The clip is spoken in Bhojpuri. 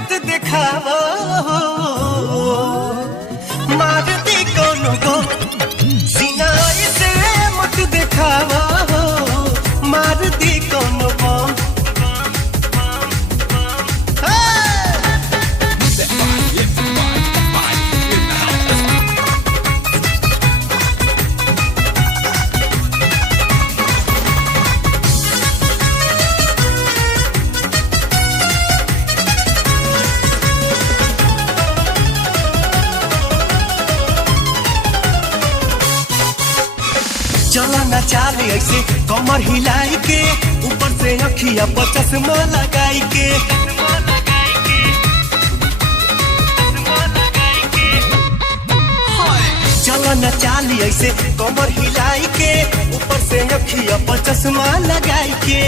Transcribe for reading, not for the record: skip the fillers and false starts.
मत दिखावा मार दी कोनो को सीना से मत दिखावा मार दी कोनो को चला ना चाले ऐसे कमर हिलाई के ऊपर से अखिया पर चश्मा लगाई के चला ना चाली ऐसे कमर हिलाई के ऊपर से अखिया पर चश्मा लगाई के